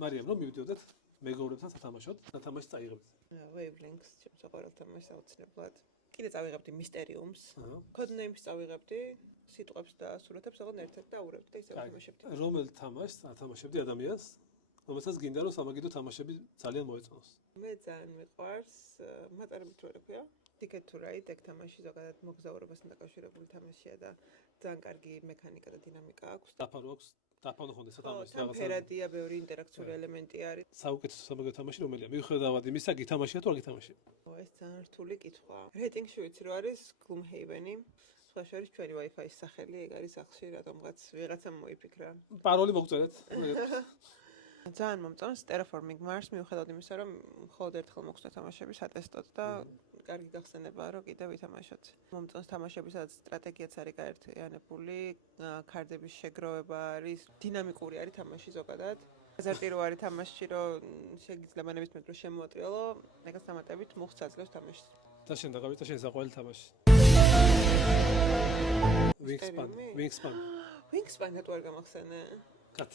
მარიამ, რომ მივიდოდეთ მეგობრებთან სათამაშოდ, სათამაშს წაიღებთ. Wavelengths, ჩემს ყოველ თამაშს აუცილებლად. კიდე წავიღებდი მისტერიუმს. Codenames წავიღებდი, სიტყვებს და სურათებს აღარ ერთად დავურებდი და ისე ვთამაშებდი. რომელ თამაშს ათამაშებდი ადამიანს, რომელსაც გინდა რომ სამაგიდო თამაშები ძალიან მოეწონოს? მე ძალიან მიყვარს, მატარებით რა ქვია? Ticket to Ride ეგ თამაში ზოგადად მოგზაურობასთან დაკავშირებული თამაშია და ძალიან კარგი მექანიკა და დინამიკა აქვს. დაფარო აქვს, დაფანო ხონდა სათამაშს რაღაცა. ფერადია, ბევრი ინტერაქციული ელემენტი არის. საუკეთესო სამაგიდო თამაში რომელია? მიუხედავად იმისა, გითამაშია თუ არ გითამაშია? ეს ძალიან რთული კითხვა. რეიტინგში ვიცი რომ არის Gloomhaven-ი. სხვა შორის ჩვენი Wi-Fi-ის სახელი ეგ არის სახლში, რატომღაც ვიღაცამ მოიფიქრა. პაროლი მოგწერეთ. ძალიან მომწონს Terraforming Mars, მიუხედავად იმისა, რომ მხოლოდ ერთხელ მოგხსნა თამაშები სატესტოდ და კარგი გახსენებაა, რომ კიდევ ვითამაშოთ. მომწონს თამაშები, სადაც სტრატეგიაც არის გაერთიანებული, ქარდების შეგროვება არის, დინამიკური არის თამაში ზოგადად. აზარტი რო არის თამაშში, რომ შეგიძლია ნებისმიერ დროს შემოატრიალო, ეგაც დამატებით მუხტს აძლევს თამაშს. და შენ დაგავით და შენ საყვარელი თამაში. Wingspan. Wingspan რატო არ გამახსენე? კაც.